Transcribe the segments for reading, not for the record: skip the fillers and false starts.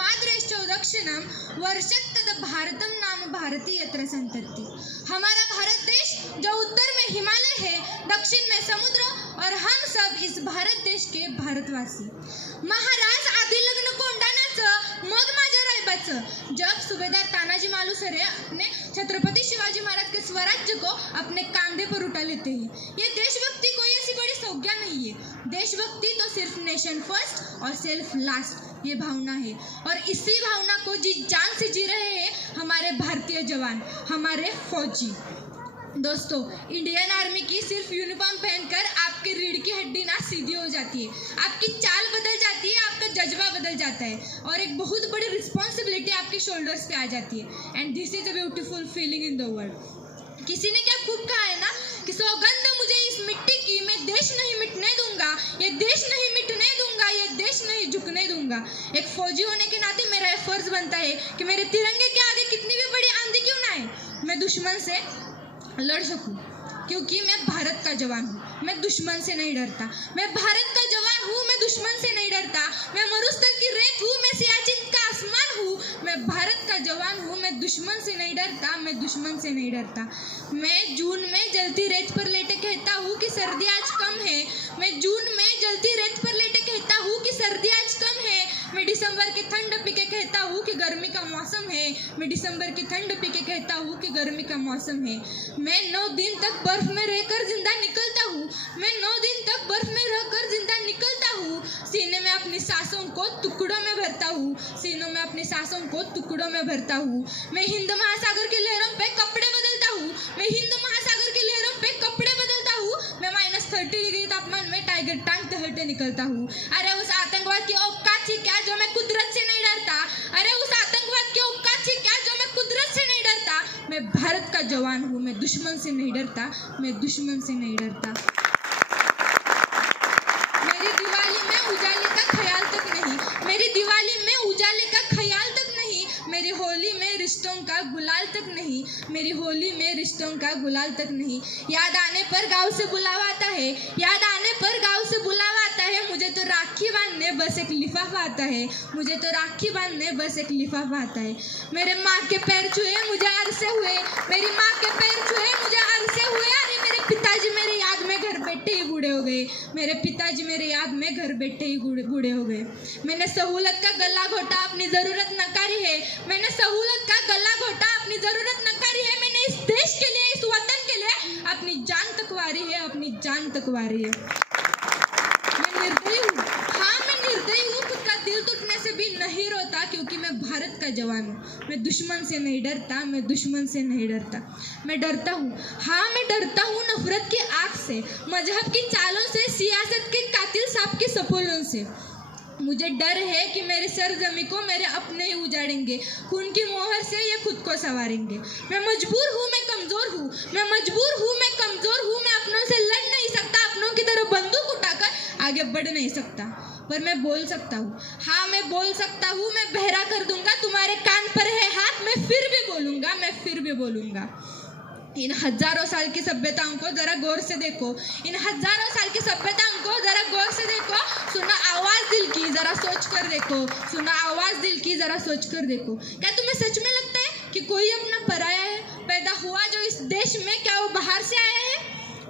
हिमाद्रेश्च दक्षिणम वर्षत तद भारतम नाम भारती यत्र संतति। हमारा भारत देश जो उत्तर में हिमालय है, दक्षिण में समुद्र, और हम सब इस भारत देश के भारतवासी। महाराज आधी लग्न कोंडाण्याचं मग माझ्या रायबाचं, जब सूबेदार तानाजी मालुसरे अपने छत्रपति शिवाजी महाराज के स्वराज्य को अपने कांधे पर उठा लेते हैं। ये देशभक्ति कोई ऐसी बड़ी संज्ञा नहीं है। देशभक्ति तो सिर्फ नेशन फर्स्ट और सेल्फ लास्ट ये भावना है, और इसी भावना को जी जान से जी रहे हैं हमारे भारतीय जवान, हमारे फौजी। दोस्तों, इंडियन आर्मी की सिर्फ यूनिफॉर्म पहनकर आपकी रीढ़ की हड्डी ना सीधी हो जाती है, आपकी चाल बदल जाती है, आपका जज्बा बदल जाता है, और एक बहुत बड़ी रिस्पॉन्सिबिलिटी आपके शोल्डर्स पे आ जाती है। And this is a beautiful feeling in the world. किसी ने क्या खूब कहा है ना कि सौगंध मुझे इस मिट्टी की, मैं देश नहीं मिटने दूंगा, ये देश नहीं मिटने दूंगा, ये देश नहीं झुकने दूंगा। एक फौजी होने के नाते मेरा यह फर्ज बनता है कि मेरे तिरंगे के आगे कितनी भी बड़ी आंधी क्यों ना आए, मैं दुश्मन से लड़ सकूं, क्योंकि मैं भारत का जवान हूँ, मैं दुश्मन से नहीं डरता। मैं भारत का जवान हूँ, मैं दुश्मन से नहीं डरता। मैं मरुस्थल की रेत हूँ, मैं सियाचिन का आसमान हूँ। मैं भारत का जवान हूँ, मैं दुश्मन से नहीं डरता, मैं दुश्मन से नहीं डरता। मैं जून में जलती रेत पर लेटे कहता हूँ कि सर्दी आज कम है। मैं जून में जलती रेत पर लेटे कहता हूँ कि सर्दी आज कम है। मैं दिसंबर की ठंड पी के कहता हूँ कि गर्मी का मौसम है। मैं दिसंबर की ठंड पी के कहता हूँ कि गर्मी का मौसम है। मैं 9 दिन तक बर्फ में रहकर जिंदा निकलता हूँ। मैं 9 दिन तक बर्फ में रहकर जिंदा निकलता हूँ। सीने में अपनी सांसों को टुकड़ों में भरता हूँ। सीनों में अपनी सांसों को टुकड़ों में भरता हूँ। मैं हिंद महासागर की लहरों पे कपड़े बदलता हूँ। मैं हिंद महासागर की लहरों पे कपड़े बदलता हूँ। मैं -30 डिग्री तापमान में टाइगर टांगते हटे निकलता हूँ। अरे उस आतंकवाद की औकात थी क्या जो मैं कुदरत से नहीं डरता। अरे उस आतंकवाद की औकात थी क्या जो मैं कुदरत से नहीं डरता। मैं भारत का जवान हूँ, मैं दुश्मन से नहीं डरता, मैं दुश्मन से नहीं डरता। मेरी दिवाली में उजाले का ख्याल तक नहीं, मेरी दिवाली में उजाले का ख्याल तक नहीं। मेरी होली में रिश्तों का गुलाल तक नहीं, मेरी होली में रिश्तों का गुलाल तक नहीं। याद आने पर गाँव से बुलावा आता है, याद आने पर गाँव से बुलावा आता है। मुझे तो राखी बांधने बस एक लिफाफा आता है, मुझे तो राखी बांधने बस एक लिफाफा आता है। मेरे माँ के पैर छुए मुझे अरसे हुए, मेरी माँ के पैर छुए मुझे अरसे हुए। अरे मेरे पिताजी मेरे याद में घर बैठे ही बूढ़े हो गए, मेरे पिताजी मेरे याद में घर बैठे ही बूढ़े हो गए। मैंने सहूलत का गला घोटा, अपनी जरूरत नकारी है। मैंने सहूलत का गला घोटा, अपनी जरूरत नकारी है। मैंने इस देश के लिए, इस वतन के लिए अपनी जान तक वारी है, अपनी जान तक वारी है। मैं निर्दयी हूँ, हाँ मैं निर्दयी हूँ। खुद का दिल टूटने से भी नहीं रोता, क्योंकि मैं भारत का जवान हूँ। मैं दुश्मन से नहीं डरता, मैं दुश्मन से नहीं डरता। मैं डरता हूँ, हाँ मैं डरता हूँ नफरत की आग से, मजहब की चालों से, सियासत के कातिल सांप के सपोलों से। मुझे डर है कि मेरे सरजमी को मेरे अपने ही उजाड़ेंगे, खून की मोहर से ये खुद को संवारेंगे। मैं मजबूर हूँ, मैं कमजोर हूँ, मैं मजबूर हूँ, मैं कमजोर हूँ। मैं अपनों से लड़ नहीं सकता, अपनों की तरह बंदूक उठाकर आगे बढ़ नहीं सकता, पर मैं बोल सकता हूँ। हाँ मैं बोल सकता हूँ, मैं बहरा कर दूंगा तुम्हारे कान पर है हाथ। मैं फिर भी बोलूँगा, मैं फिर भी बोलूँगा। इन हजारों साल की सभ्यताओं को जरा गौर से देखो, इन हजारों साल की सभ्यताओं को जरा गौर से देखो। सुना आवाज दिल की, जरा सोच कर देखो। सुना आवाज दिल की, जरा सोच कर देखो। क्या तुम्हें सच में लगता है कि कोई अपना पराया है, पैदा हुआ जो इस देश में, क्या वो बाहर से आया है?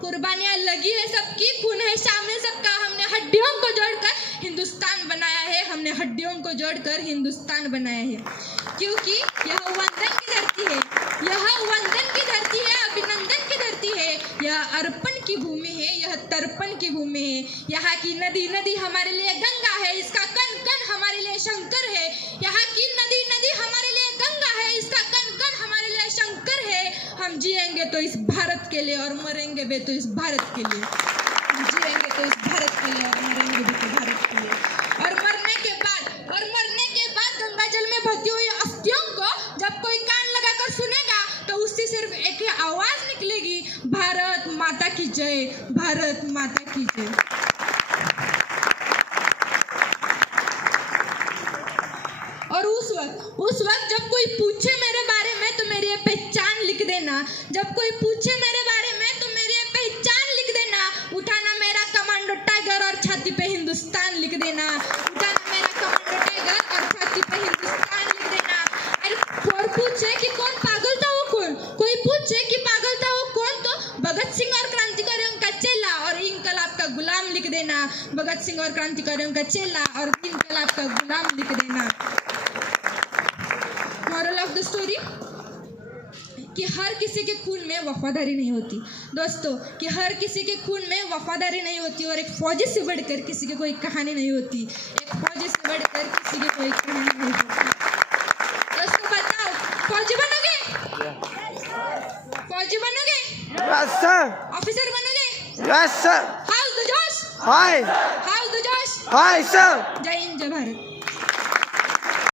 कुर्बानियां लगी है सबकी, खून है शामिल सबका। हमने हड्डियों को जोड़कर हिंदुस्तान बनाया है, हमने हड्डियों को जोड़कर हिंदुस्तान बनाया है। क्योंकि यह वंदन की धरती है, यह वंदन की धरती है, अभिनंदन की धरती है। यह अर्पण की भूमि है, यह तर्पण की भूमि है। यहाँ की नदी नदी हमारे लिए गंगा है, इसका कण कण हमारे लिए शंकर है। यहाँ की नदी नदी हमारे लिए गंगा है, इसका कण कण हमारे लिए शंकर है। हम जिएंगे तो इस भारत के लिए, और मरेंगे भी तो इस भारत के लिए। हम जिएंगे तो इस भारत के लिए, और मरेंगे भी तो भारत के लिए। और मरने के बाद गंगा जल में बहती हुई अस्थियों को जब कोई कान लगाकर सुनेगा, तो उससे सिर्फ एक ही आवाज निकलेगी, भारत माता की जय, भारत माता की जय। और उस वक्त जब कोई पूछे मेरे बारे में, तो मेरी पहचान लिख देना। जब कोई पूछे मेरे बारे में, तो मेरी पहचान लिख देना। उठाना मेरा कमांडो टाइगर और छाती पे हिंदुस्तान लिख देना। उठाना मेरा कमांडो टाइगर और छाती पे हिंदुस्तान देना, भगत सिंह और क्रांतिकारियों का चेला और इनकलाब का गुलाम लिख देना। मॉरल ऑफ द स्टोरी कि हर किसी के खून में वफादारी नहीं होती दोस्तों, कि हर किसी के खून में वफादारी नहीं होती, और एक फौजी से बढ़कर किसी की कोई कहानी नहीं होती, एक फौजी से बढ़कर किसी की कोई कहानी नहीं होती। दोस्तों बताओ, फौजी बनोगे? फौजी बनोगे? Yes, sir. ऑफिसर बनोगे? Yes, sir. हाउस द जोश, Hi. हाउस द जोश। Hi, sir. जय हिंद, जय भारत।